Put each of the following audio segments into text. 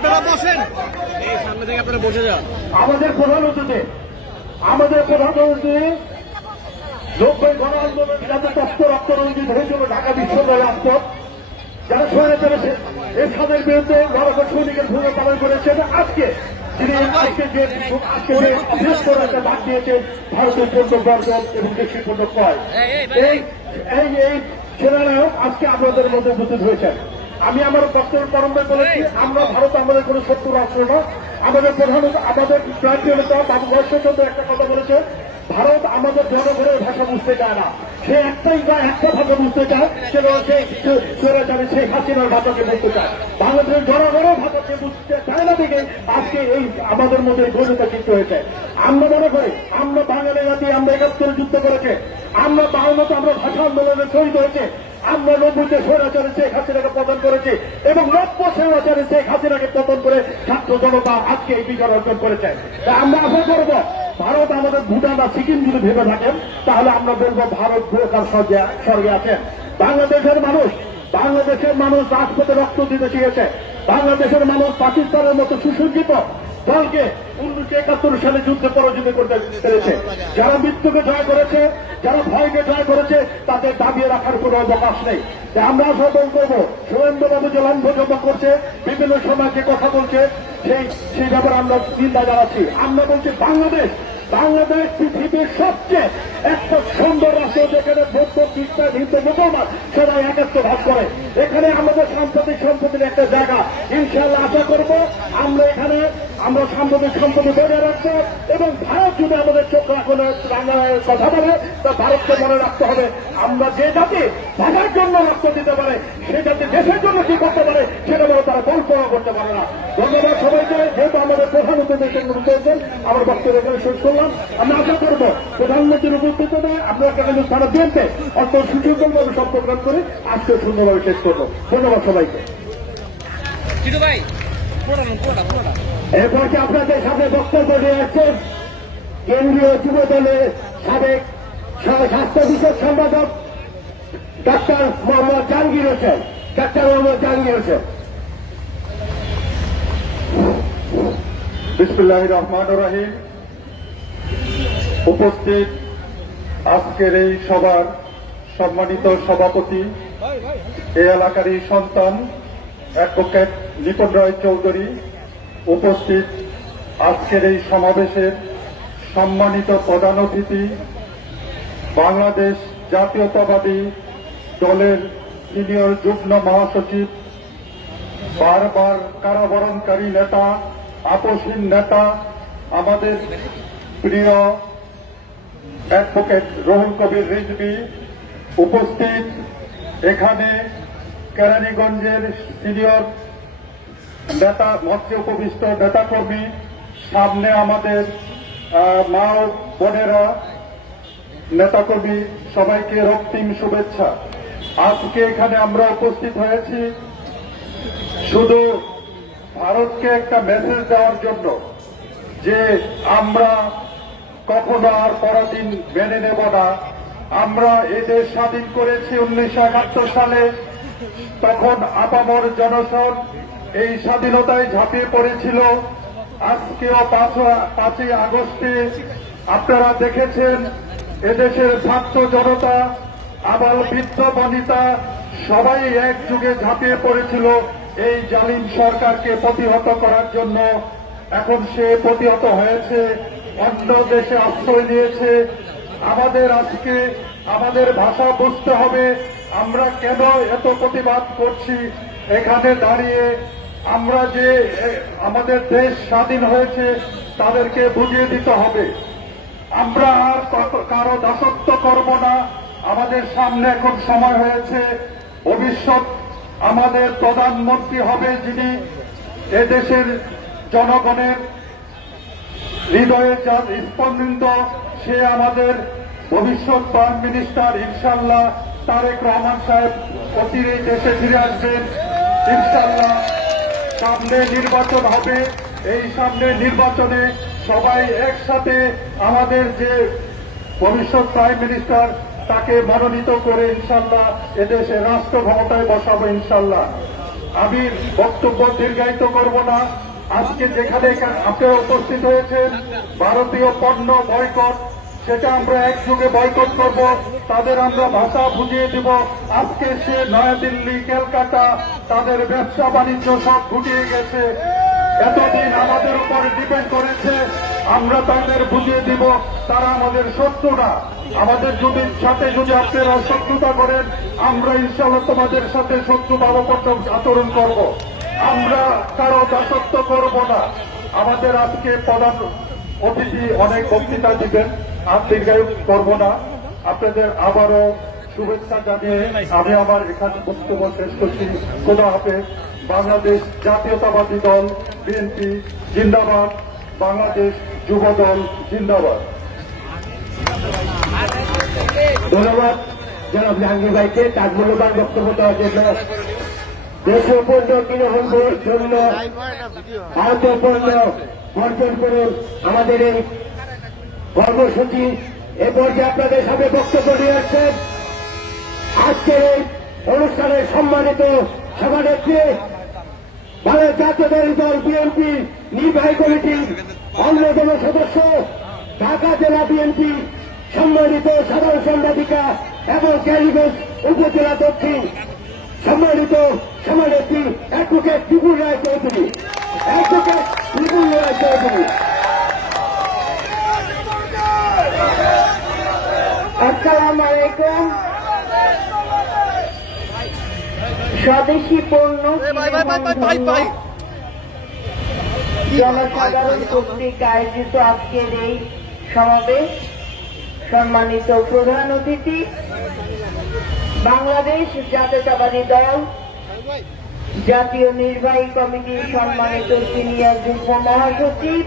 আপনারা বসেন, এই সামনে থেকে আপনারা বসে যান। আমাদের প্রধানমন্ত্রী 90 গণ আন্দোলন যাতে তপ্ত রক্ত রঞ্জিত হয়েছিল ঢাকা বিশ্ববিদ্যালয় রাজপথ, যারা সরে চলেছে এরশাদের বিরুদ্ধে লড়াকর সৈনিকের ভূমিকা পালন করেছেন। আজকে অভ্যস্ত ডাক দিয়েছে ভারতের পণ্য বর্জন এবং দেশীয় পণ্য ক্রয়। এই সেনানায়ক আজকে আপনাদের মধ্যে উপস্থিত হয়েছেন। আমি আমার বক্তব্য প্রারম্ভে বলেছি, আমরা ভারত আমাদের কোন শত্রু রাষ্ট্র না। আমাদের প্রধানত আমাদের জাতীয় নেতা বাবু বর্ষচন্দ্র একটা কথা বলেছে, ভারত আমাদের জনগণের ভাষা বুঝতে চায় না, সে একটা ভাষা বুঝতে চায়, সেটা হচ্ছে শেখ হাসিনার ভাষাকে বুঝতে চায়। বাংলাদেশের জনগণের ভাষাকে বুঝতে চায় না দেখে আজকে এই আমাদের মধ্যে গভীরতা সৃষ্টি হয়েছে। আমরা মনে করি আমরা বাঙালি জাতি, আমরা 71 যুদ্ধ করেছে, আমরা 52 আমরা ভাষা আন্দোলনে শহীদ হয়েছে, আমরা 90-তে স্বৈরাচারে শেখ হাসিনাকে পতন করেছি এবং 90 স্বৈরাচারে শেখ হাসিনাকে পতন করে ছাত্র জনতা আজকে এই বিজয় অর্জন করেছে। আমরা আশা করব ভারত আমাদের ভুটান বা সিকিম যদি ভেবে থাকেন তাহলে আমরা বলবো ভারত ভূকার স্বর্গে আছেন। বাংলাদেশের মানুষ রাজপথে রক্ত দিতে চেয়েছে। বাংলাদেশের মানুষ পাকিস্তানের মতো সুসজ্জিত দলকে 1971 সালে যুদ্ধে পরাজিত করতে পেরেছে। যারা মৃত্যুকে জয় করেছে, যারা ভয়কে জয় করেছে, তাদের দাবিয়ে রাখার কোন অবকাশ নেই। আমরা আহ্বান করবো, সুরেন্দ্রবাবু যে লম্বজমা করছে, বিভিন্ন সময় যে কথা বলছে, সেই ব্যাপারে আমরা চিন্তা জানাচ্ছি। আমরা বলছি বাংলাদেশ পৃথিবীর সবচেয়ে একটা সুন্দর রাষ্ট্র, যেখানে বৌদ্ধ খ্রিস্টান হিন্দু মুসলমান সবাই একাত্ম ভাগ করে। এখানে আমাদের সাম্প্রতিক সম্পত্তির একটা জায়গা। ইনশাআল্লাহ আশা করব আমরা সাম্প্রতিক সম্পত্তি বজায় রাখবো এবং ভারত যদি আমাদের চোখ রাখনের কথা বলে তা ভারতকে মনে রাখতে হবে আমরা যে জাতি ভাষার জন্য রক্ত দিতে পারে, সে জাতি দেশের জন্য কি করতে পারে সেটা বলে তারা কল্পনা করতে পারে না। ধন্যবাদ সবাইকে। যেহেতু আমাদের প্রধানমন্ত্রী দেশের মধ্যে চলছেন, আমার বক্তব্য এখানে শেষ করলাম। আমরা আশা করবো প্রধানমন্ত্রীর উপস্থিতিতে আপনার কিন্তু তারা দিয়েছে অত সুযোগভাবে সব প্রোগ্রাম করে আজকে সুন্দরভাবে শেষ করবো। ধন্যবাদ সবাইকে। এরপর আপনাদের সামনে বক্তব্য নিয়ে আসছেন কেন্দ্রীয় যুব দলের সাবেক স্বাস্থ্য বিষয়ক সম্পাদক ডাক্তার মোহাম্মদ জাহাঙ্গীর হোসেন। বিসমিল্লাহির রহমানির রহিম। উপস্থিত আজকের এই সভার সম্মানিত সভাপতি, এই এলাকারই সন্তান অ্যাডভোকেট নিপন রায় চৌধুরী, উপস্থিত আজকের এই সমাবেশের সম্মানিত প্রধান অতিথি, বাংলাদেশ জাতীয়তাবাদী দলের সিনিয়র যুগ্ম মহাসচিব, বারবার কারাবরণকারী নেতা, আপসহীন নেতা, আমাদের প্রিয় অ্যাডভোকেট রুহুল কবির রিজভী, উপস্থিত এখানে কেরানীগঞ্জের সিনিয়র নেতা, মঞ্চে উপবিষ্ট নেতাকর্মী, সামনে আমাদের মা ও বোনেরা, নেতাকর্মী, সবাইকে রক্তিম শুভেচ্ছা। আজকে এখানে আমরা উপস্থিত হয়েছি শুধু ভারতকে একটা মেসেজ দেওয়ার জন্য যে আমরা কখনো আর পরাধীন মেনে নেব না। আমরা এদেশ স্বাধীন করেছি 1971 সালে, তখন আপামর জনগণ এই স্বাধীনতায় ঝাঁপিয়ে পড়েছিল। আজকেও 5ই আগস্টে আপনারা দেখেছেন এদেশের ছাত্র জনতা, আবাল বৃদ্ধ বনিতা সবাই একযুগে ঝাঁপিয়ে পড়েছিল এই জালিম সরকারকে প্রতিহত করার জন্য। এখন সে প্রতিহত হয়েছে, অন্য দেশে আশ্রয় নিয়েছে। আমাদের আজকে আমাদের ভাষা বুঝতে হবে, আমরা কেন এত প্রতিবাদ করছি। এখানে দাঁড়িয়ে আমরা যে আমাদের দেশ স্বাধীন হয়েছে তাদেরকে বুঝিয়ে দিতে হবে আমরা আর কারো দাসত্ব করব না। আমাদের সামনে এখন সময় হয়েছে, ভবিষ্যৎ আমাদের প্রধানমন্ত্রী হবে যিনি এদেশের জনগণের হৃদয়ে যার স্পন্দিত, সে আমাদের ভবিষ্যৎ প্রাইম মিনিস্টার ইনশাআল্লাহ তারেক রহমান সাহেব অচিরেই দেশে ফিরে আসবেন ইনশাআল্লাহ। সামনে নির্বাচন হবে, এই সামনে নির্বাচনে সবাই একসাথে আমাদের যে ভবিষ্যৎ প্রাইম মিনিস্টার তাকে মনোনীত করে ইনশাআল্লাহ এদেশে রাষ্ট্র ক্ষমতায় বসাবো ইনশাআল্লাহ। আমি বক্তব্য দীর্ঘায়িত করব না। আজকে যেখানে আপনারা উপস্থিত হয়েছেন ভারতীয় পণ্য বয়কট, সেটা আমরা একযোগে বয়কট করব। তাদের আমরা ভাষা বুঝিয়ে দিব। আজকে সে নয়াদিল্লি, ক্যালকাটা তাদের ব্যবসা বাণিজ্য সব গুটিয়ে গেছে। এতদিন আমাদের উপর ডিপেন্ড করেছে, আমরা তাদের বুঝিয়ে দিব তারা আমাদের শত্রু না। আমাদের সাথে যদি আপনারা শত্রুতা করেন, আমরা ইনশাআল্লাহ তোমাদের সাথে শত্রু ভাবাপন্ন আচরণ করব। আমরা কারো দাসত্ব করব না। আমাদের আজকে প্রধান অতিথি অনেক বক্তৃতা দিবেন, আর দীর্ঘায়ু করব না। আপনাদের আবারও শুভেচ্ছা জানিয়ে আমি আমার এখানে বক্তব্য শেষ করছি। খোদা হাফেজ। বাংলাদেশ জাতীয়তাবাদী দল বিএনপি জিন্দাবাদ। বাংলাদেশ যুব দল জিন্দাবাদ। ধন্যবাদ জনাব জাহাঙ্গীর ভাইকে তার মূল্যবান বক্তব্য দেওয়ার জন্য। দেশীয় পণ্য কিনে জন্য ভারতীয় পণ্য বর্জন করুন আমাদের এই কর্মসূচি। এ পর্যায়ে আপনাদের সামনে বক্তব্য নিয়ে আসছেন আজকের এই অনুষ্ঠানের সম্মানিত সভানেত্রী, বাংলাদেশ জাতীয়তাবাদী দল বিএনপি নির্বাহী কমিটির অন্যতম সদস্য, ঢাকা জেলা বিএনপি সম্মানিত সাধারণ সম্পাদিকা এবং ক্যারিগঞ্জ উপজেলা দক্ষিণ সম্মানিত সভানেত্রী অ্যাডভোকেট বিপুল রায় চৌধুরী। অ্যাডভোকেট বিপুল রায় চৌধুরী। আসসালামু আলাইকুম। স্বদেশী পণ্য জনসাধারণ কর্তৃক আয়োজিত আজকের এই সমাবেশ, সম্মানিত প্রধান অতিথি, বাংলাদেশ জাতীয়তাবাদী দল জাতীয় নির্বাহী কমিটির সম্মানিত সিনিয়র যুগ্ম মহাসচিব,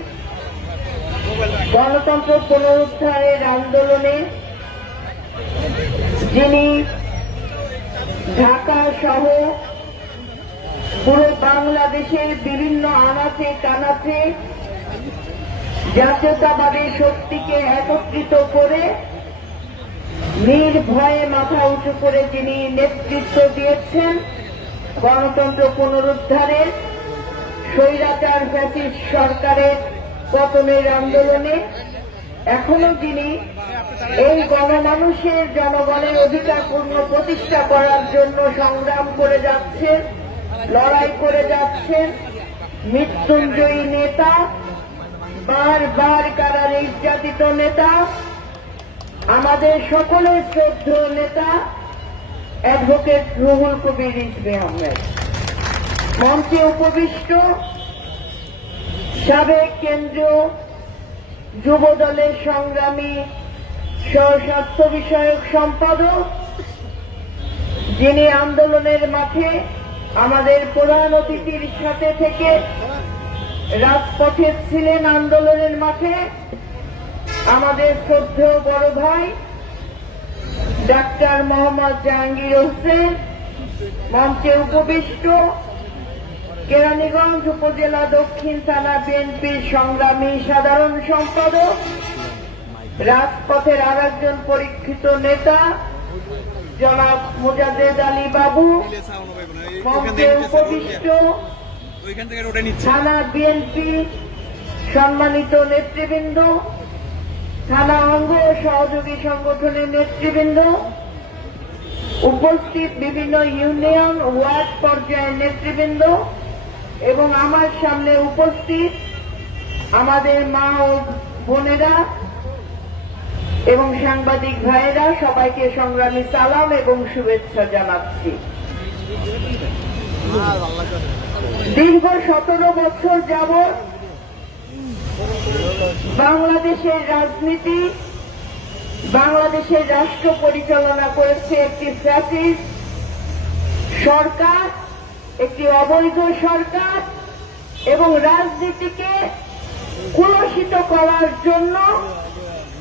গণতন্ত্র পুনরুদ্ধারের আন্দোলনে যিনি ঢাকা সহ পুরো বাংলাদেশের বিভিন্ন আনাচে কানাচে জাতীয়তাবাদী শক্তিকে একত্রিত করে নির্ভয়ে মাথা উঁচু করে যিনি নেতৃত্ব দিয়েছেন গণতন্ত্র পুনরুদ্ধারের, স্বৈরাচার ফ্যাসিস্ট সরকারের পতনের আন্দোলনে, এখনো যিনি এই গণমানুষের জনগণের অধিকার পূর্ণ প্রতিষ্ঠা করার জন্য সংগ্রাম করে যাচ্ছেন, লড়াই করে যাচ্ছেন, মৃত্যুঞ্জয়ী নেতা, বারবার কারা নির্যাতিত নেতা, আমাদের সকলের শ্রদ্ধেয় নেতা অ্যাডভোকেট রুহুল কবির রিজভী আহমেদ। মঞ্চে উপবিষ্ট সাবেক কেন্দ্রীয় যুব দলের সংগ্রামী স্বাস্থ্য বিষয়ক সম্পাদক, যিনি আন্দোলনের মাঠে আমাদের প্রধান অতিথির সাথে থেকে রাজপথে ছিলেন আন্দোলনের মাঠে, আমাদের শ্রদ্ধেয় বড় ভাই ডাক্তার মোহাম্মদ জাহাঙ্গীর হোসেন। মঞ্চে উপবিষ্ট কেরানীগঞ্জ উপজেলা দক্ষিণ থানা বিএনপির সংগ্রামী সাধারণ সম্পাদক, রাজপথের আর একজন পরীক্ষিত নেতা জনাব মুজাদ্দেদ আলী বাবু। মঞ্চে উপবিষ্ট থানা বিএনপি সম্মানিত নেতৃবৃন্দ, থানা অঙ্গ সহযোগী সংগঠনের নেতৃবৃন্দ, উপস্থিত বিভিন্ন ইউনিয়ন ওয়ার্ড পর্যায়ের নেতৃবৃন্দ এবং আমার সামনে উপস্থিত আমাদের মা ও বোনেরা এবং সাংবাদিক ভাইয়েরা, সবাইকে সংগ্রামী সালাম এবং শুভেচ্ছা জানাচ্ছি। দীর্ঘ 17 বছর যাবৎ বাংলাদেশের রাজনীতি, বাংলাদেশের রাষ্ট্র পরিচালনা করেছে একটি ফ্যাসিস্ট সরকার, একটি অবৈধ সরকার, এবং রাজনীতিকে কুলসিত করার জন্য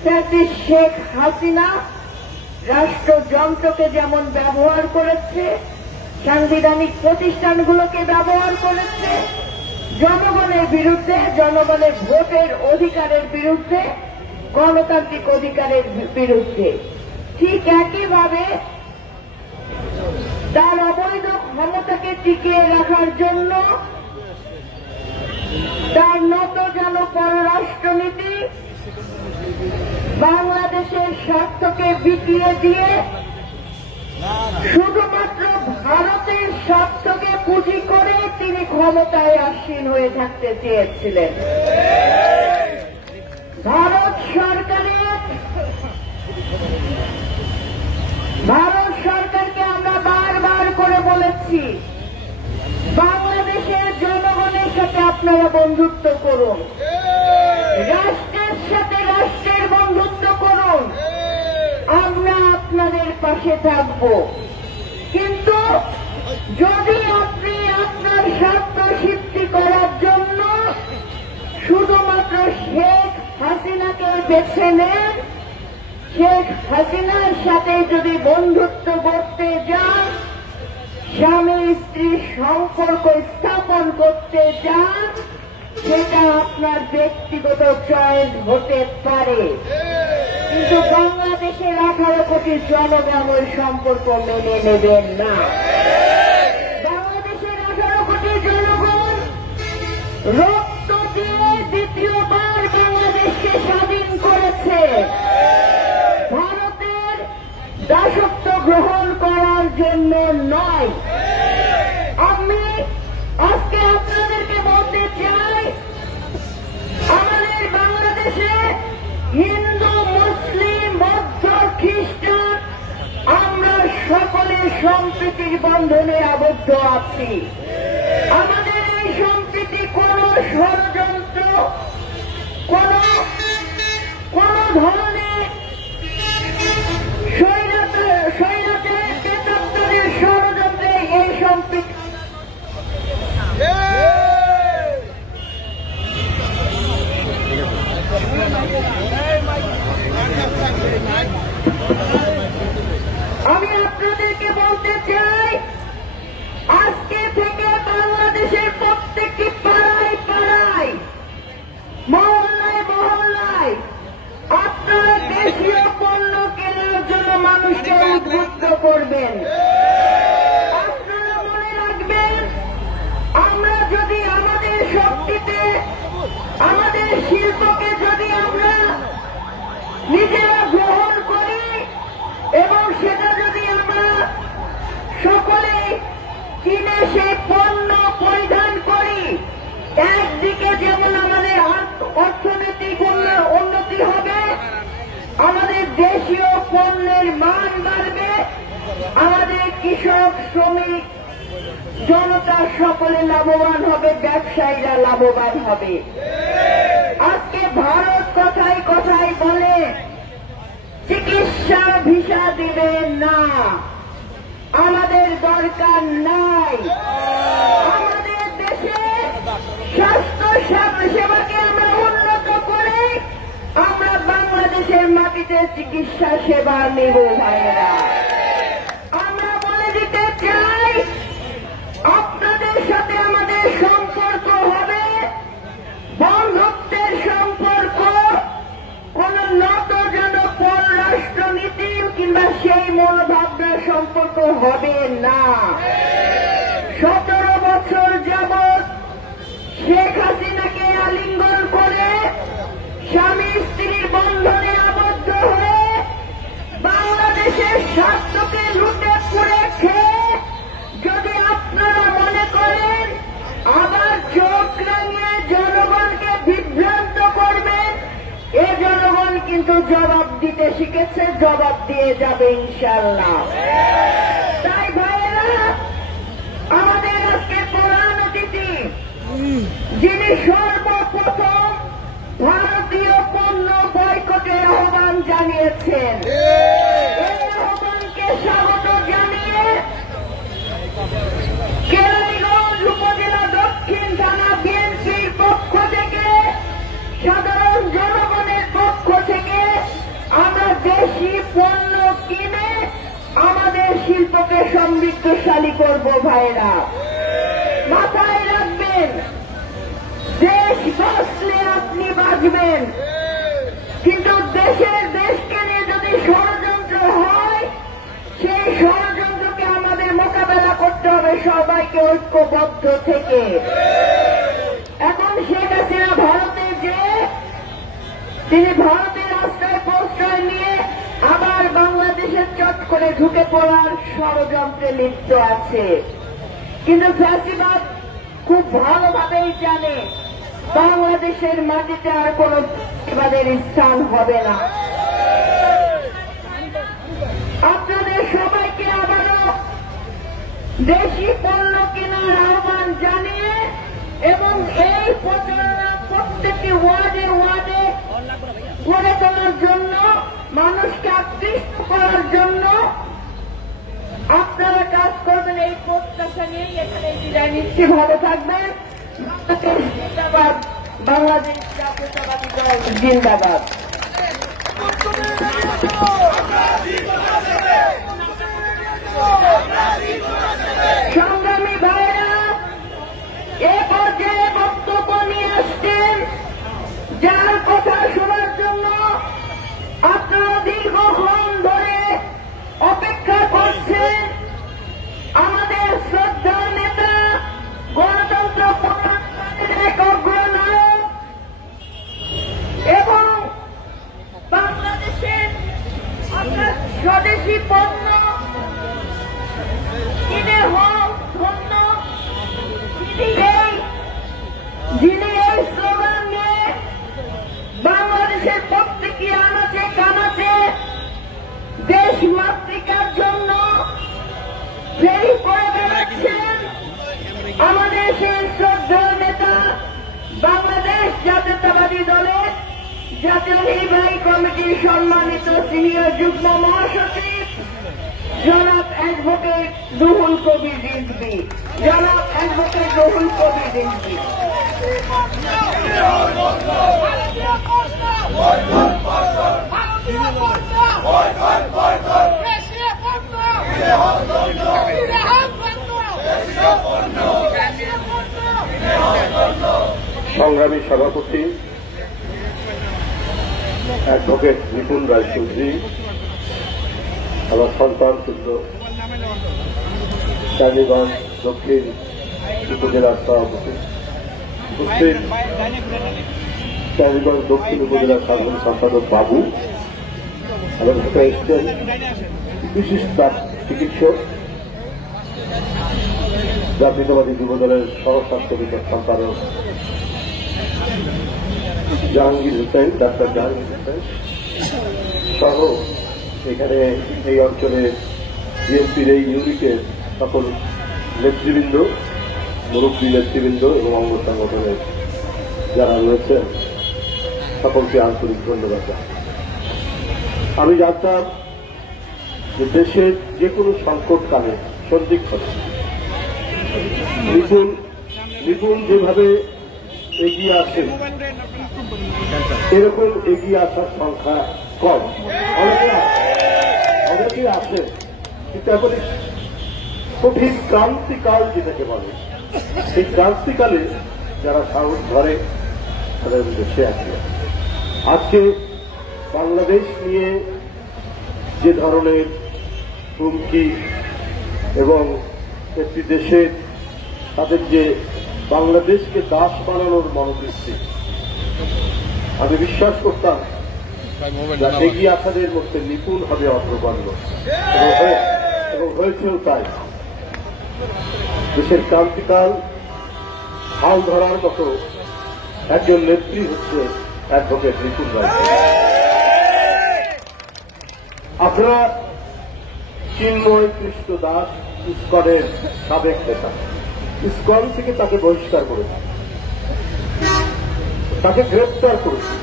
ফ্যাসিস্ট শেখ হাসিনা রাষ্ট্রযন্ত্রকে যেমন ব্যবহার করেছে, সাংবিধানিক প্রতিষ্ঠানগুলোকে ব্যবহার করেছে, জনগণের বিরুদ্ধে, জনগণের ভোটের অধিকারের বিরুদ্ধে, গণতান্ত্রিক অধিকারের বিরুদ্ধে, ঠিক একইভাবে তার অবৈধ ক্ষমতাকে টিকিয়ে রাখার জন্য তার নতজান পররাষ্ট্রনীতি বাংলাদেশের স্বার্থকে বিকিয়ে দিয়ে শুধুমাত্র ভারতের স্বার্থকে পুঁজি করে তিনি ক্ষমতায় আসীন হয়ে থাকতে চেয়েছিলেন। ভারত সরকারকে আমরা বারবার করে বলেছি, বাংলাদেশের জনগণের সাথে আপনারা বন্ধুত্ব করুন, রাষ্ট্রের সাথে রাষ্ট্রের বন্ধুত্ব করুন, আমরা আপনাদের পাশে থাকব। কিন্তু যদি আপনি আপনার স্বার্থ সিদ্ধি করার জন্য শুধুমাত্র শেখ হাসিনাকে বেছে নেন, শেখ হাসিনার সাথে যদি বন্ধুত্ব করতে যান, স্বামী স্ত্রীর সম্পর্ক স্থাপন করতে যান, সেটা আপনার ব্যক্তিগত চয়েস হতে পারে, কিন্তু বাংলাদেশের 18 কোটি জনগণ ওই সম্পর্ক মেনে নেবেন না। বাংলাদেশের 18 কোটি জনগণ রক্ত দিয়ে দ্বিতীয়বার বাংলাদেশকে স্বাধীন করেছে, ভারতের দাসত্ব গ্রহণ করার জন্য নয়। আমি আজকে আপনাদেরকে বলতে চাই, আমাদের বাংলাদেশে হিন্দু, মুসলিম, বৌদ্ধ, খ্রিস্টান আমরা সকলে সম্প্রীতির বন্ধনে আবদ্ধ আছি। আমাদের এই সম্প্রীতি কোন ষড়যন্ত্র, কোন ধরনের স্বৈরাচারের প্রেতাত্মাদের ষড়যন্ত্রে এই সম্প্রীতি আমি আপনাদেরকে বলতে চাই, আজকে থেকে বাংলাদেশের প্রত্যেকটি পাড়ায় পাড়ায়, মহল্লায় মহল্লায় আপনারা দেশীয় পণ্য কেনার জন্য মানুষকে উদ্বুদ্ধ করবেন। আপনারা মনে রাখবেন, আমরা যদি আমাদের শক্তিতে, আমাদের শিল্পকে যদি আমরা নিজেরা গ্রহণ করি এবং সেটা যদি আমরা সকলে কিনে সেই পণ্য পরিধান করি, একদিকে যেমন আমাদের অর্থনৈতিক উন্নতি হবে, আমাদের দেশীয় পণ্যের মান বাড়বে, আমাদের কৃষক, শ্রমিক, জনতা সকলে লাভবান হবে, ব্যবসায়ীরা লাভবান হবে। আজকে ভারত কথায় কথায় বলে চিকিৎসার ভিসা দিবেন না, আমাদের দরকার নাই। আমাদের দেশে স্বাস্থ্য সেবাকে আমরা উন্নত করে আমরা বাংলাদেশের মাটিতে চিকিৎসা সেবা নেব ভাইয়েরা। আমরা বলে দিতে চাই, আপনাদের সাথে আমাদের সম্পর্ক হবে বন্ধুত্বের সম্পর্ক, কোন নতজান পররাষ্ট্রনীতি কিংবা সেই মনোভাবনার সম্পর্ক হবে না। 17 বছর যাবৎ শেখ হাসিনাকে আলিঙ্গন করে স্বামী স্ত্রীর বন্ধনে আবদ্ধ হয়ে বাংলাদেশের স্বার্থকে লুটে পুড়ে খেয়ে যদি আপনারা মনে করেন আবার চোখ রাঙিয়ে জনগণকে বিভ্রান্ত করবেন, এ জনগণ কিন্তু জবাব দিতে শিখেছে, জবাব দিয়ে যাবে ইনশাআল্লাহ। তাই ভাইয়েরা, আমাদের আজকে প্রধান অতিথি যিনি সর্বপ্রথম ভারতীয় পণ্য বয়কটের আহ্বান জানিয়েছেন, এই আহ্বানকে স্বাগত জানিয়ে কেরানীগঞ্জ উপজেলা দক্ষিণ থানা বিএনপির পক্ষ থেকে, সাধারণ জনগণের পক্ষ থেকে আমরা দেশি পণ্য কিনে আমাদের শিল্পকে সমৃদ্ধশালী করব ভাইরা। মাথায় রাখবেন, দেশ বাঁচলে আপনি বাঁচবেন, কিন্তু দেশকে নিয়ে যদি ষড়যন্ত্র হয়, সেই ষড়যন্ত্রকে আমাদের মোকাবেলা করতে হবে সবাইকে ঐক্যবদ্ধ থেকে। এখন শেখ হাসিনা ভারতে যে তিনি ভারতের আশ্রয় প্রশ্রয় নিয়ে আবার বাংলাদেশের চট করে ঢুকে পড়ার ষড়যন্ত্রে লিপ্ত আছে। কিন্তু ফ্যাসিবাদ খুব ভালোভাবেই জানে বাংলাদেশের মাটিতে আর কোন ফ্যাসিবাদের স্থান হবে না। আপনাদের সবাইকে আবারও দেশি পণ্য কেনার আহ্বান জানিয়ে এবং এই প্রচারণা প্রত্যেকটি ওয়ার্ডে ওয়ার্ডে করে তোলার জন্য, মানুষকে আকৃষ্ট করার জন্য আপনারা কাজ করবেন, এই প্রত্যাশা নিয়েই এখানে বিদায় নিচ্ছি। ভালো থাকবেন। বাংলাদেশ জিন্দাবাদ, বাংলাদেশ জাতীয়তাবাদী দল জিন্দাবাদ। সংগ্রামী ভাইরা, এ পর্যায়ে বক্তব্য নিয়ে আসছেন যার কথা শোনার জন্য আপনারা দীর্ঘক্ষণ ধরে অপেক্ষা করছেন। আমাদের শ্রদ্ধার নেতা, গণতন্ত্র পতাকার এক অগ্রনায়ক এবং বাংলাদেশের অর্থাৎ স্বদেশী পণ্য কিনে হোক ধন্য, যিনি এই স্লোগান নিয়ে বাংলাদেশের প্রত্যেকটি আনাচে কানাচে দেশ মাতৃকার জন্য ফেরি করে বেড়াচ্ছেন, আমাদের সেই শ্রদ্ধেয় নেতা, বাংলাদেশ জাতীয়তাবাদী দলের জাতীয় নির্বাহী কমিটির সম্মানিত সিনিয়র যুগ্ম মহাসচিব জনাব অ্যাডভোকেট রুহুল কবির রিজভী। জনাব অ্যাডভোকেট রুহুল কবির রিজভী। সংগ্রামী সভাপতি অ্যাডভোকেট নিপুণ রায় চৌধুরী, আমার সন্তান পুত্র, চাঁদিগঞ্জ দক্ষিণ উপজেলার সভাপতি, উপস্থিত চাঁদিগঞ্জ দক্ষিণ উপজেলার সাধারণ সম্পাদক বাবু, আমার সাথে এসছেন বিশিষ্ট চিকিৎসক, জাতীয়তাবাদী যুব দলের সহস্বাস্থ্য বিকাশ সম্পাদক জাহাঙ্গীর হোসেন, ডাক্তার জাহাঙ্গীর হোসেন সহ এখানে এই অঞ্চলে বিএনপির এই ইউনিটের সকল নেতৃবৃন্দ, মুরব্বী নেতৃবৃন্দ এবং অঙ্গ সংগঠনের যারা রয়েছেন সকলকে আন্তরিক ধন্যবাদ। আমি জানতাম যে দেশের যে কোনো সংকটকালে সন্দিগ্ধ নিপুণ যেভাবে এগিয়ে আসে এরকম এগিয়ে আসার সংখ্যা কম, অনেকেই আসে, কিন্তু এখন কঠিন ক্রান্তিকাল যেটাকে বলে, সেই ক্রান্তিকালে যারা সাহস ধরে তাদের দেশে আসে। আজকে বাংলাদেশ নিয়ে যে ধরনের হুমকি এবং একটি দেশের তাদের যে বাংলাদেশকে দাস বানানোর মনোবৃত্তি, আমি বিশ্বাস করতাম এগিয়ে আসাদের মধ্যে নিপুণ হবে অগ্রগণ্য এবং হয়েছেও তাই। দেশের ক্রান্তিকাল হাল ধরার মতো একজন নেত্রী হচ্ছে অ্যাডভোকেট নিপুণ রায়। আপনারা চিন্ময় কৃষ্ণ দাস ইসকনের সাবেক নেতা, ইসকন থেকে তাকে বহিষ্কার করেছে, তাকে গ্রেপ্তার করেছে,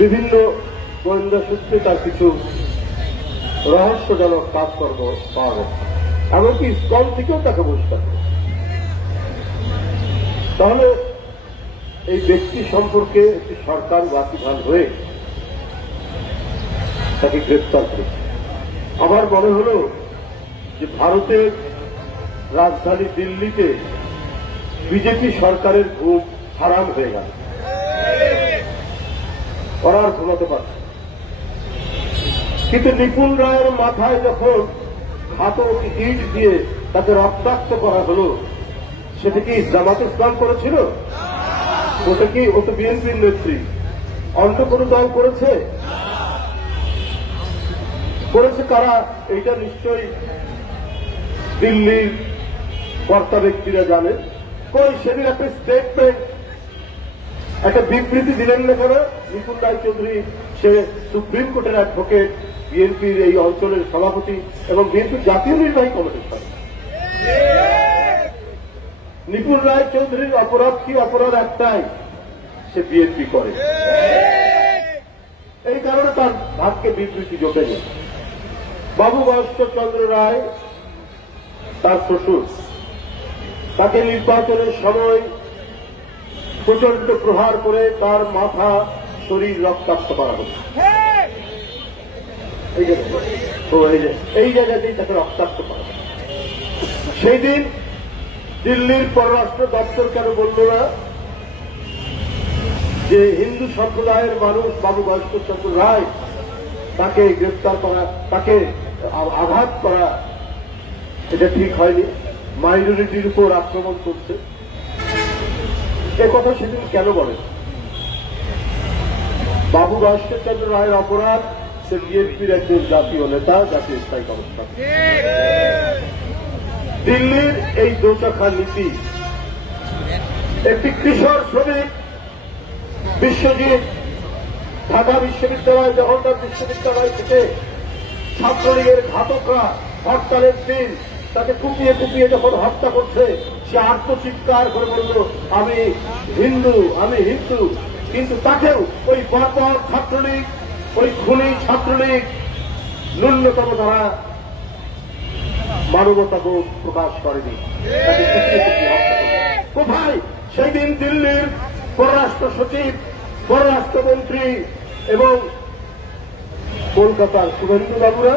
বিভিন্ন গোয়েন্দা সূত্রে তার কিছু রহস্যজনক কাজকর্ম পাওয়া গেছে, এমনকি ইসকন থেকেও তাকে বহিষ্কার করেছে। তাহলে এই ব্যক্তি সম্পর্কে একটি সরকার ওয়াকিবহাল হয়ে তাকে গ্রেপ্তার করেছে। আমার মনে হল যে ভারতের রাজধানী দিল্লিতে বিজেপি সরকারের ঘুম হারাম হয়ে গেল, ওরা আর ঘুমাতে পারছে। কিন্তু নিপুণ রায়ের মাথায় যখন ঘাতক ইট দিয়ে তাকে রক্তাক্ত করা হলো, সেটা কি জামাত ইসলাম করেছিল? ওটা কি ও তো বিএনপির নেত্রী, অন্য কোন দল করেছে? করেছে কারা? এইটা নিশ্চয়ই দিল্লির কর্তা ব্যক্তিরা জানেন। কই সেদিন একটা স্টেটমেন্ট, একটা বিবৃতি দিলেন না কেন? নিপুণ রায়চৌধুরী, সে সুপ্রিম কোর্টের অ্যাডভোকেট, বিএনপির এই অঞ্চলের সভাপতি এবং বিএনপির জাতীয় নির্বাহী কমিটির সভাপতি। নিপুণ রায়চৌধুরীর অপরাধ কি? অপরাধ একটাই, সে বিএনপি করে। এই কারণে তার ভাগ্যে বিবৃতি জোটে যায়। বাবু ভাস্কর চন্দ্র রায়, তার শ্বশুর, তাকে নির্বাচনের সময় প্রচন্ড প্রহার করে তার মাথা, শরীর রক্তাক্ত করা হচ্ছে। এই জায়গাতেই তাকে রক্তাক্ত করা হয়। সেই দিন দিল্লির পররাষ্ট্র দপ্তর কেন বলল না যে হিন্দু সম্প্রদায়ের মানুষ বাবু ভাস্কর চন্দ্র রায়, তাকে গ্রেফতার করা, তাকে আঘাত করা, এটা ঠিক হয়নি, মাইনরিটির উপর আক্রমণ করছে? এ কথা সেদিন কেন বলে? বাবু ভাস্কর চন্দ্র রায়ের অপরাধ, সে বিএনপির একজন জাতীয় নেতা, জাতীয় স্থায়ী কমিটি। দিল্লির এই দোচাখা নীতি, একটি কিশোর শ্রমিক বিশ্বজিৎ ঢাকা বিশ্ববিদ্যালয়, জওহরলাল বিশ্ববিদ্যালয় থেকে ছাত্রলীগের ঘাতকরা হরতালের দিন তাকে কুপিয়ে কুপিয়ে যখন হত্যা করছে, সে আত্মচিৎকার করে বলল আমি হিন্দু, আমি হিন্দু। কিন্তু তাকেও ওই বর্বর ছাত্রলীগ, ওই খুনি ছাত্রলীগ ন্যূনতম তারা মানবতাবোধ প্রকাশ করেনি, তাকে কুপিয়ে কুপিয়ে হত্যা করে। কোথায় সেই দিন দিল্লির পররাষ্ট্র সচিব, পররাষ্ট্রমন্ত্রী এবং কলকাতার শুভেন্দু বাবুরা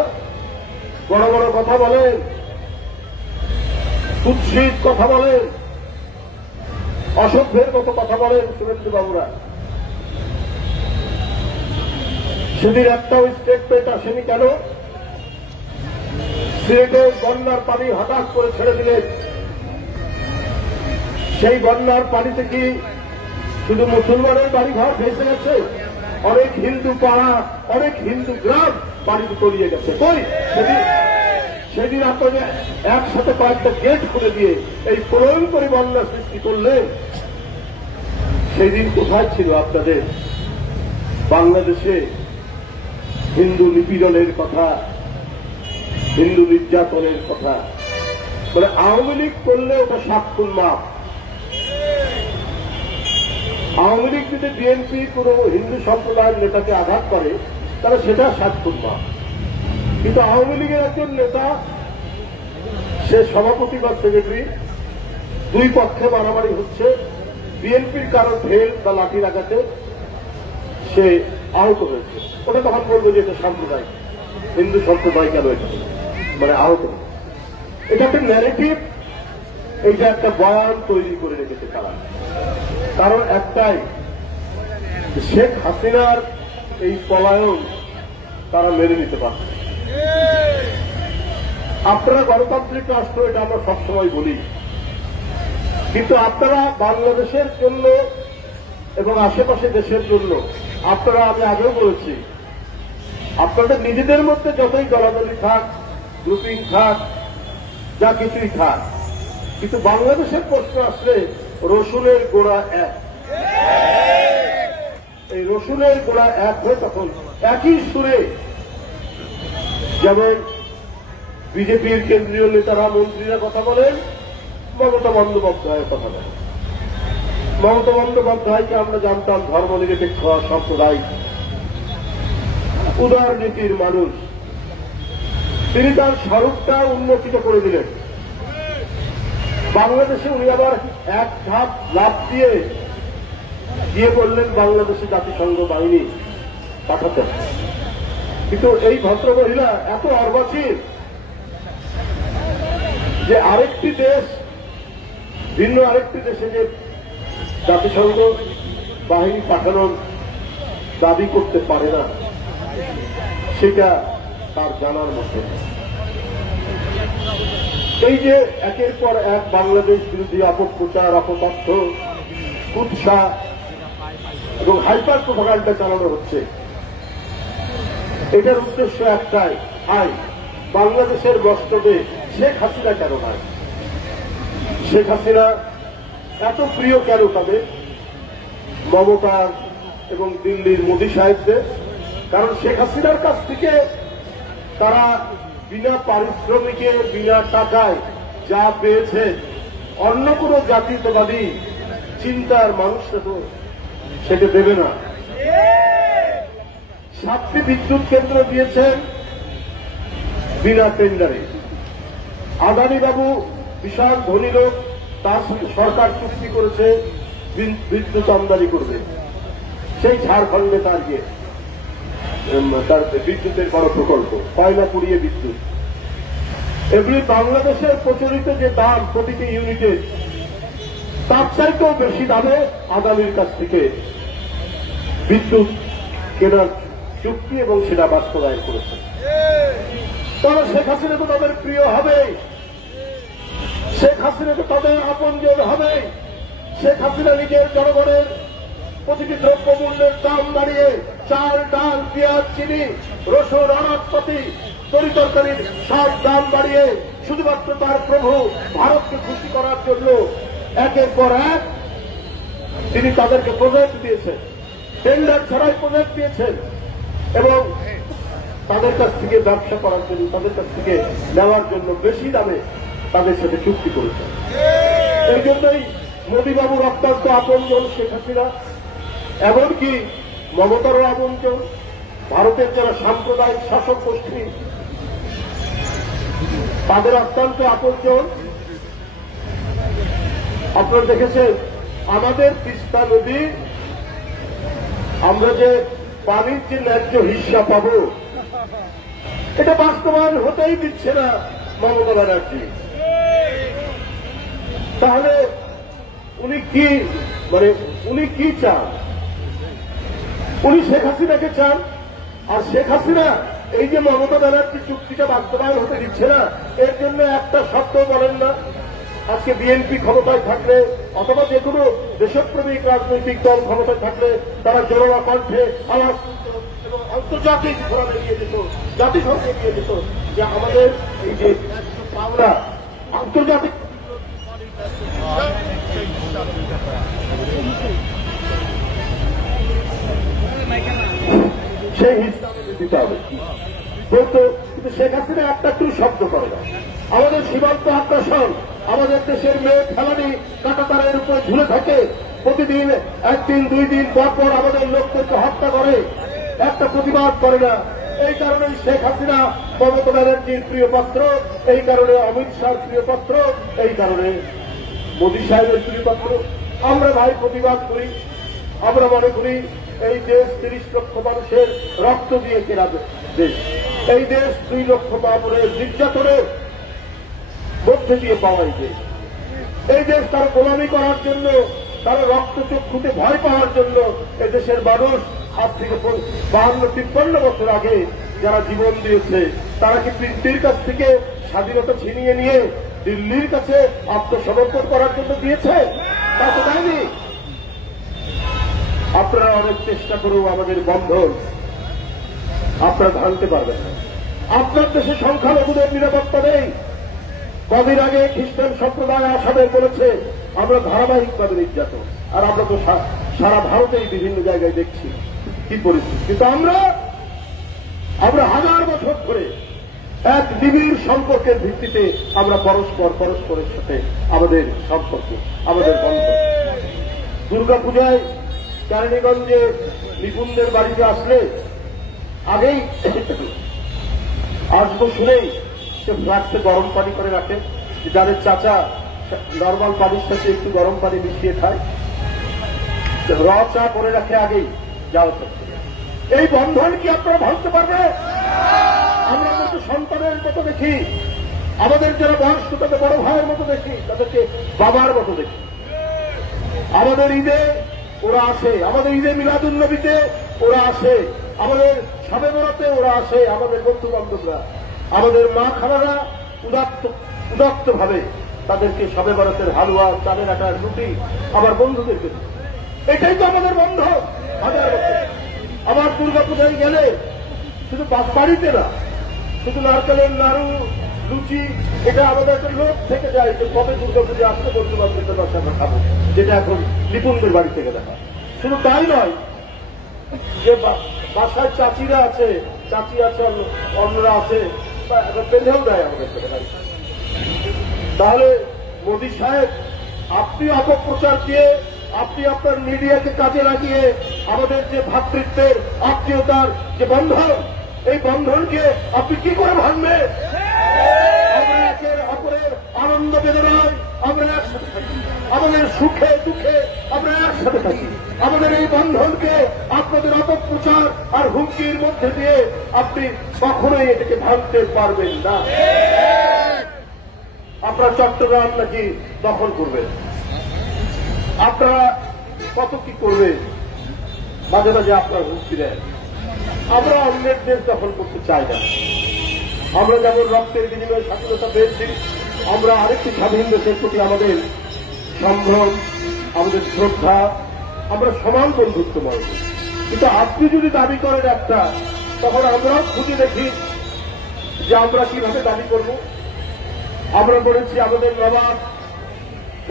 বড় বড় কথা বলেন, কুৎসিত কথা বলেন, অসভ্যের মতো কথা বলেন শুভেন্দু বাবুরা। সেদিন একটাও স্টেটমেন্ট আসেনি কেন? সিলেটে বন্যার পানি হঠাৎ করে ছেড়ে দিলেন। সেই বন্যার পানিতে কি শুধু মুসলমানের বাড়িঘর ভেসে গেছে? অনেক হিন্দু পাড়া, অনেক হিন্দু গ্রাম পানিতে তলিয়ে গেছে। কই সেদিন আপনাদের একসাথে কয়েকটা গেট খুলে দিয়ে এই প্রলয়ঙ্করী বন্যা সৃষ্টি করলেন। সেই দিন কোথায় ছিল আপনাদের? বাংলাদেশে হিন্দু নিপীড়নের কথা, হিন্দু নির্যাতনের কথা, মানে আওয়ামী লীগ করলে ওটা সাতক্ষণ মাপ। আওয়ামী লীগ যদি বিএনপি কোন হিন্দু সম্প্রদায়ের নেতাকে আঘাত করে তাহলে সেটা সাতক্ষণ মাপ। কিন্তু আওয়ামী লীগের একজন নেতা, সে সভাপতি বা সেক্রেটারি, দুই পক্ষে মারামারি হচ্ছে, বিএনপির কারো ঢেল বা লাঠির আঘাতে সে আহত হয়েছে, ওটা তখন বলবো যে এটা সাম্প্রদায়িক, হিন্দু সম্প্রদায় কেন এটা মানে আহত। এটা একটা ন্যারেটিভ, এইটা একটা বয়ান তৈরি করে রেখেছে তারা। কারণ একটাই, শেখ হাসিনার এই পলায়ন তারা মেনে নিতে পারছে। আপনারা গণতান্ত্রিক রাষ্ট্র, এটা আমরা সবসময় বলি, কিন্তু আপনারা বাংলাদেশের জন্য এবং আশেপাশে দেশের জন্য আপনারা, আমি আগেও বলেছি, আপনাদের নিজেদের মধ্যে যতই দলাদলি থাক, গ্রুপিং থাক, যা কিছুই থাক, কিন্তু বাংলাদেশের প্রশ্ন আসলে রসুনের গোড়া এক। এই রসুনের গোড়া এক হয়ে তখন একই সুরে, যেমন বিজেপির কেন্দ্রীয় নেতারা, মন্ত্রীরা কথা বলেন, মমতা বন্দ্যোপাধ্যায়ের কথা বলেন। মমতা বন্দ্যোপাধ্যায়কে আমরা জানতাম ধর্মনিরপেক্ষ, সাম্প্রদায়িক, উদার নীতির মানুষ। তিনি তার স্বরূপটা উন্মোচিত করে দিলেন। বাংলাদেশে উনি আবার এক ধাপ লাভ দিয়ে গিয়ে বললেন বাংলাদেশে জাতিসংঘ বাহিনী পাঠাতে। কিন্তু এই ভদ্রমহিলা এত অর্বাচীন যে আরেকটি দেশ, ভিন্ন আরেকটি দেশে যে জাতিসংঘ বাহিনী পাঠানোর দাবি করতে পারে না, সেটা তার জানার মধ্যে। এই যে একের পর এক বাংলাদেশ বিরোধী অপপ্রচার, অপতথ্য, কুৎসা এবং হাইপার প্রোপাগান্ডা চালানো হচ্ছে, এটার উদ্দেশ্য একটাই, বাংলাদেশের মস্তকে শেখ হাসিনা কেন নয়? শেখ হাসিনা এত প্রিয় কেন তাদের মমতার এবং দিল্লির মোদী সাহেবদের? কারণ শেখ হাসিনার কাছ থেকে তারা বিনা পারিশ্রমিকে, বিনা টাকায় যা পেয়েছে, অন্য কোন জাতীয়তাবাদী চিন্তার মানুষরা তো সেটা দেবে না। 7টি বিদ্যুৎ কেন্দ্র দিয়েছেন বিনা টেন্ডারে। আদানি বাবু বিশাল ধনী লোক, তার সাথে সরকার চুক্তি করেছে বিদ্যুৎ আমদানি করবে। সেই ঝাড়খণ্ডে তার বিদ্যুতের বড় প্রকল্প, কয়লা পুড়িয়ে বিদ্যুৎ। এগুলি বাংলাদেশের প্রচলিত যে দাম প্রতিটি ইউনিটের, তার চাইতেও বেশি দামে আদানির কাছ থেকে বিদ্যুৎ কেনার চুক্তি এবং সেটা বাস্তবায়ন করেছে। তবে শেখ হাসিনা তো তাদের প্রিয় হবে, শেখ হাসিনা তো তাদের আপনজন হবে। শেখ হাসিনা নিজের জনগণের প্রতিটি দ্রব্যমূল্যের দাম বাড়িয়ে চাল, ডাল, পেঁয়াজ, চিনি, রসুন, আনাজপাতি, তরিতরকারির সব দাম বাড়িয়ে শুধুমাত্র তার প্রভু ভারতকে খুশি করার জন্য একের পর এক তিনি তাদেরকে প্রজেক্ট দিয়েছেন, টেন্ডার ছাড়াই প্রজেক্ট দিয়েছেন এবং তাদের কাছ থেকে ব্যবসা করার জন্য, তাদের কাছ থেকে নেওয়ার জন্য বেশি দামে তাদের সাথে চুক্তি করেছেন। এই জন্যই মোদীবাবুর অত্যন্ত আপনজন শেখ হাসিনা, এমনকি মমতারও আপনজন, ভারতের যারা সাম্প্রদায়িক শাসক গোষ্ঠী তাদের অত্যন্ত আপনজন। আপনারা দেখেছেন আমাদের তিস্তা নদী, আমরা যে পানির যে ন্যায্য হিস্সা পাব, এটা বাস্তবায়ন হতেই দিচ্ছে না মমতা ব্যানার্জি। তাহলে উনি কি চান? উনি শেখ হাসিনাকে চান। আর শেখ হাসিনা এই যে মমতা ব্যানার্জি চুক্তিটা বাস্তবায়ন হতে দিচ্ছে না, এর জন্য একটা শব্দ বলেন না। আজকে বিএনপি ক্ষমতায় থাকলে অথবা যে কোনো দেশপ্রেমিক রাজনৈতিক দল ক্ষমতায় থাকলে তারা জোরালো কণ্ঠে আওয়াজ এবং আন্তর্জাতিক ফোরামে নিয়ে যেত, জাতিসংঘে নিয়ে যেত যে আমাদের এই যে পাওনা আন্তর্জাতিক সেই হিসাবে দিতে হবে বলতো। কিন্তু শেখ হাসিনা একটা শব্দ করে না। আমাদের সীমান্ত আগ্রাসন, আমাদের দেশের মেয়ে ফেলানি কাঁটাতারের উপর ঝুলে থাকে, প্রতিদিন 1 দিন 2 দিন পর পর আমাদের লোকদেরকে হত্যা করে, একটা প্রতিবাদ করে না। এই কারণে শেখ হাসিনা মমতা ব্যানার্জির প্রিয় পাত্র, এই কারণে অমিত শাহর প্রিয় পাত্র, এই কারণে মোদী সাহেবের প্রিয় পাত্র। আমরা ভাই প্রতিবাদ করি, আমরা মনে করি এই দেশ 30 লক্ষ মানুষের রক্ত দিয়ে কেনা দেশ, এই দেশ 2 লক্ষ বাবুরের নির্যাতনের মধ্যে দিয়ে পাওয়াই দেশ। এই দেশ তার গোলামি করার জন্য, তার রক্তচক্ষুতে ভয় পাওয়ার জন্য এদেশের মানুষ আজ থেকে 52-53 বছর আগে যারা জীবন দিয়েছে, তারা কি পৃথিবীর কাছ থেকে স্বাধীনতা ছিনিয়ে নিয়ে দিল্লির কাছে আত্মসমর্পণ করার জন্য দিয়েছে? তা তো দেয়নি। আপনারা অনেক চেষ্টা করেও আমাদের বন্ধন আপনারা ভাঙতে পারবেন না। আপনার দেশে সংখ্যালঘুদের নিরাপত্তা নেই। কদিন আগে খ্রিস্টান সম্প্রদায় আসামে বলেছে আমরা ধারাবাহিকভাবে নির্যাতন, আর আমরা তো সারা ভারতেই বিভিন্ন জায়গায় দেখছি কি পরিস্থিতি। কিন্তু আমরা 1000 বছর ধরে এক নিবিড় সম্পর্কের ভিত্তিতে আমরা পরস্পরের সাথে আমাদের সম্পর্ক, আমাদের বন্ধন। দুর্গাপূজায় চারণীগঞ্জে নিপুণদের বাড়িতে আসলে আগেই আসবো শুনেই সে ফ্লাক্সে গরম পানি করে রাখে, যাদের চাচা নর্মাল পানির সাথে একটু গরম পানি মিশিয়ে খায়, র চা করে রাখে আগেই যাওয়া থাকছে। এই বন্ধন কি আপনারা ভাবতে পারবে? আমরা কিন্তু সন্তানের মতো দেখি, আমাদের যারা বয়স্ক তাদের বড় ভাইয়ের মতো দেখি, তাদেরকে বাবার মতো দেখি। আমাদের ঈদে ওরা আসে, আমাদের ঈদে মিলাদুন্নবীতে ওরা আসে, আমাদের শবে বরাতে ওরা আসে, আমাদের বন্ধু বান্ধবরা, আমাদের মা খালারা উদাত্ত উদাত্ত ভাবে তাদেরকে সবে বরাতের হালুয়া, চালের আটার রুটি আমার বন্ধুদেরকে, এটাই তো আমাদের বন্ধ। আমার দুর্গাপূজায় গেলে শুধু বাড়িতে না, শুধু নারকেলের নাড়ু, লুচি, এটা আমাদের একটা লোক থেকে যায় যে কবে দুর্গাপূজা আসতে বন্ধু বান্ধবদের বাচ্চাটা খাবো, যেটা এখন নিপুণদের বাড়ি থেকে দেখা। শুধু তাই নয়, যে বাসায় চাচিরা আছে, চাচি আছে, অন্যরা আছে, বেঁধেও দেয় আমাদের থেকে। তাহলে মোদী সাহেব, আপনি অপপ্রচার দিয়ে, আপনি আপনার মিডিয়াকে কাজে লাগিয়ে আমাদের যে ভ্রাতৃত্বের, আত্মীয়তার যে বন্ধন, এই বন্ধনকে আপনি কি করে ভাঙবেন? আমরা একের অপরের আনন্দ বেদনায় আমরা একসাথে থাকি, আমাদের সুখে দুঃখে আমরা একসাথে থাকি। আমাদের এই বন্ধনকে আপনাদের অপপ্রচার আর হুমকির মধ্যে দিয়ে আপনি কখনোই এটাকে ভাঙতে পারবেন না। আপনারা চট্টগ্রাম নাকি দখল করবেন, আপনারা কত কি করবেন, মাঝে মাঝে আপনারা হুমকি দেন। আমরা অন্যের দেশ দখল করতে চাই না। আমরা যেমন রক্তের বিনিময়ে স্বাধীনতা পেয়েছি, আমরা আরেকটি স্বাধীন দেশের প্রতি আমাদের সম্ভ্রম, আমাদের শ্রদ্ধা, আমরা সমান বন্ধুত্ব মনে করি। কিন্তু আপনি যদি দাবি করেন একটা, তখন আমরাও খুঁজে দেখি যে আমরা কিভাবে দাবি করব। আমরা বলেছি আমাদের নবাব,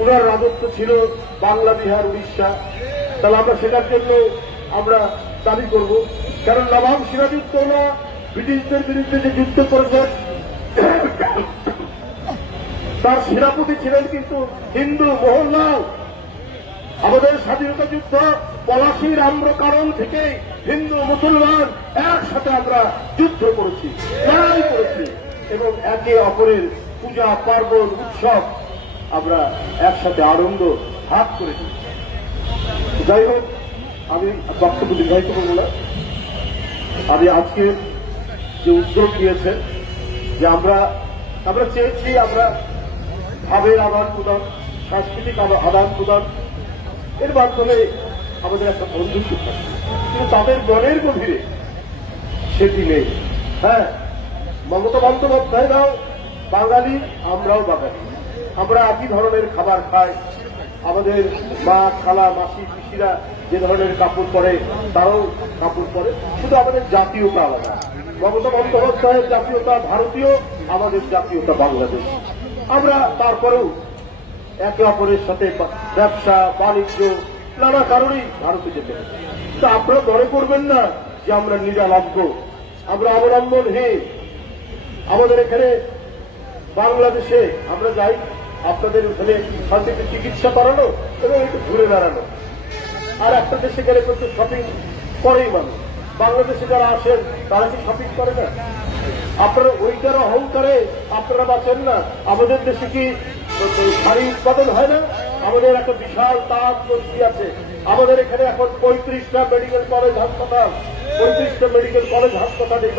ওনার রাজত্ব ছিল বাংলা, বিহার, উড়িষ্যা, তাহলে আমরা সেটার জন্য আমরা দাবি করব। কারণ নবাব সিরাজউদ্দৌলা ব্রিটিশদের বিরুদ্ধে যে যুদ্ধ করেছেন, তার সেনাপতি ছিলেন কিন্তু হিন্দু, মোহনলাল। আমাদের স্বাধীনতা যুদ্ধ পলাশির আম্রকারণ থেকে হিন্দু মুসলমান একসাথে আমরা যুদ্ধ করেছি, লড়াই করেছি, এবং একে অপরের পূজা পার্বণ উৎসব আমরা একসাথে আনন্দ ভাগ করেছি। যাই হোক, আমি বক্তব্য দীর্ঘায়িত করব না। আমি আজকে যে উদ্যোগ নিয়েছেন, যে আমরা চেয়েছি আমরা ভাবের আদান প্রদান, সাংস্কৃতিক আদান প্রদান, এর মাধ্যমে আমাদের একটা বন্ধুত্ব থাকে, কিন্তু তাদের মনের গভীরে সেটি নেই। হ্যাঁ, মমতা বন্দ্যোপাধ্যায়রাও বাঙালি, আমরাও বাঙালি, আমরা একই ধরনের খাবার খাই। আমাদের মা, খালা, মাসি, পিসিরা যে ধরনের কাপড় পরে তারাও কাপড় পরে, শুধু আমাদের জাতীয়তা আলাদা। মমতা বন্দ্যোপাধ্যায়ের জাতীয়তা ভারতীয়, আমাদের জাতীয়তা বাংলাদেশ। আমরা তারপরেও একে অপরের সাথে ব্যবসা বাণিজ্য নানা কারণেই ভারতে যেতে হবে। তা আপনারা মনে করবেন না যে আমরা নিরালব্ধ, আমরা অবলম্বনহীন। আমাদের এখানে বাংলাদেশে আমরা যাই, আপনাদের ওখানে শান্তিতে চিকিৎসা করানো এবং একটু ঘুরে বেড়ানো। আর একটা দেশে গেলে প্রচুর শপিং করেই মানুষ। বাংলাদেশে যারা আসেন তারা কি শপিং করে না? আপনারা ওইটার অহংকারে আপনারা বাঁচেন না। আমাদের দেশে কি শাড়ি উৎপাদন হয় না? আমাদের একটা বিশাল তাঁত বস্তি আছে। আমাদের এখানে এখন 35টা মেডিকেল কলেজ হাসপাতাল, 35টা মেডিকেল কলেজ হাসপাতাল। এই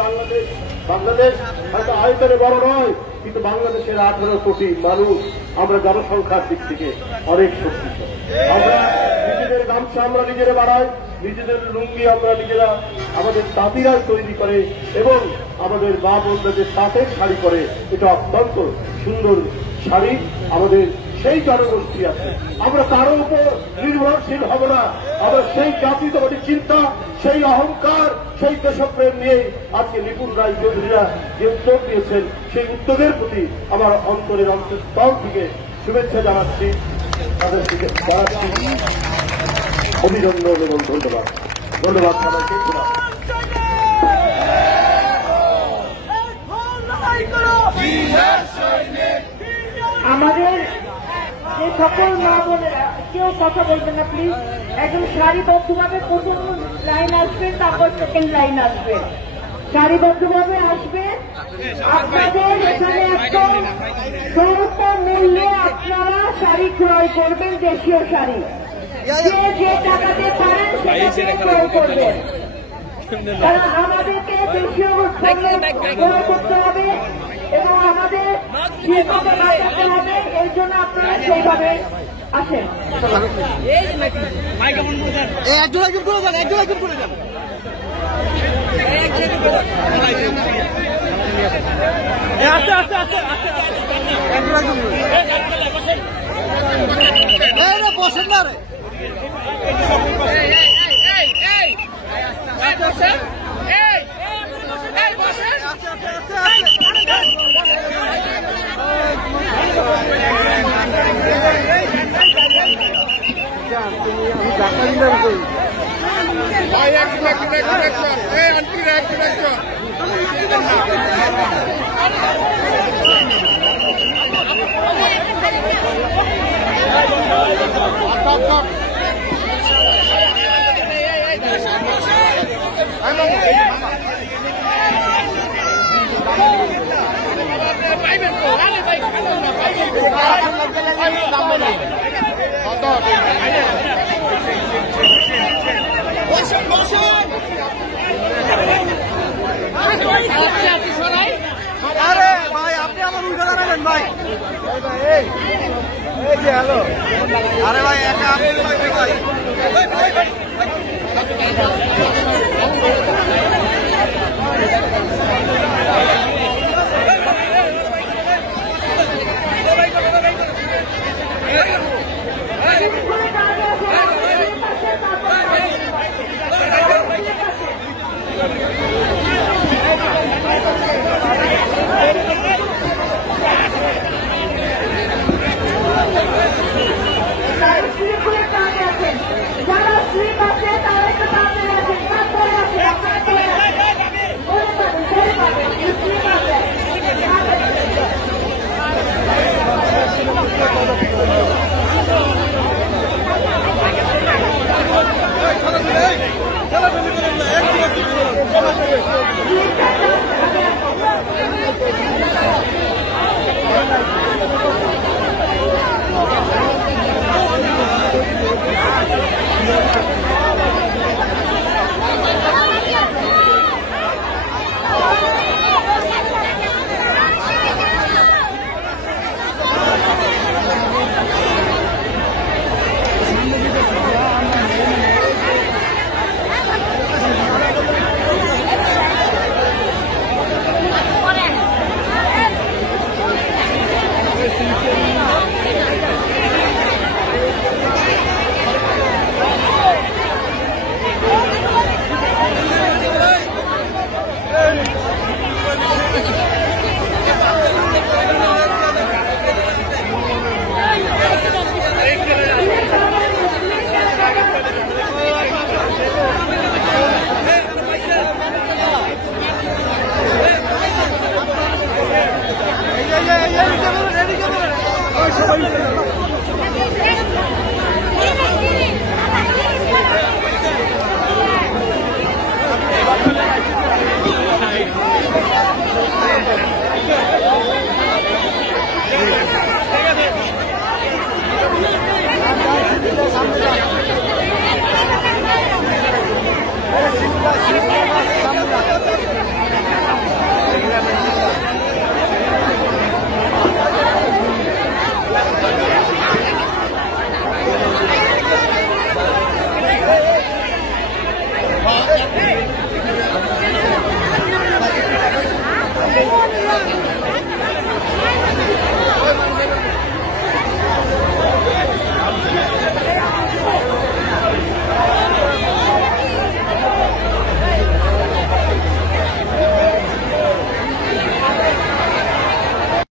বাংলাদেশ হয়তো আয়তনে বড় নয়, কিন্তু বাংলাদেশের 18 কোটি মানুষ, আমরা জনসংখ্যার দিক থেকে অনেক শক্তিশালী। আমরা নিজেদের গামছা আমরা নিজেরা বাড়াই, নিজেদের লুঙ্গি আমরা নিজেরা, আমাদের তাঁতিরা তৈরি করে, এবং আমাদের মা বোনদের তাঁতের শাড়ি করে। এটা অত্যন্ত সুন্দর শাড়ি। আমাদের সেই জনগোষ্ঠী আছে, আমরা কারো উপর নির্ভরশীল হব না। আমরা সেই জাতীয়তাবাদী চিন্তা, সেই অহংকার, সেই দেশপ্রেম নিয়েই আজকে নিপুণ রায় চৌধুরীরা যে উদ্যোগ দিয়েছেন, সেই উদ্যোগের প্রতি আমার অন্তরের অন্তঃস্থল থেকে শুভেচ্ছা জানাচ্ছি, তাদের থেকে অভিনন্দন এবং ধন্যবাদ। ধন্যবাদ সবাইকে। আমাদের যে সকল মা বোনেরা, কেউ কথা বলবেন না প্লিজ, একদম সারিবদ্ধভাবে প্রথম লাইন আসবেন, তারপর সেকেন্ড লাইন আসবেন, সারিবদ্ধভাবে আসবেন। আপনাদের এখানে একদম স্বল্প মূল্যে আপনারা শাড়ি ক্রয় করবেন, দেশীয় শাড়ি। যে টাকাতে পারেন সেটা ক্রয় করবেন, কারণ আমাদেরকে দেশীয় ক্রয় করতে হবে এবং আমাদের শিল্পকে বাঁচাতে হবে। এর জন্য আপনারা সেইভাবে আসেন। আচ্ছা আচ্ছা আচ্ছা আচ্ছা বসেন না রে আরে ভাই আপনি আমার উল্টা দাঁড়ালেন ভাই এই যে হ্যালো আরে ভাই একা আপনি ভাই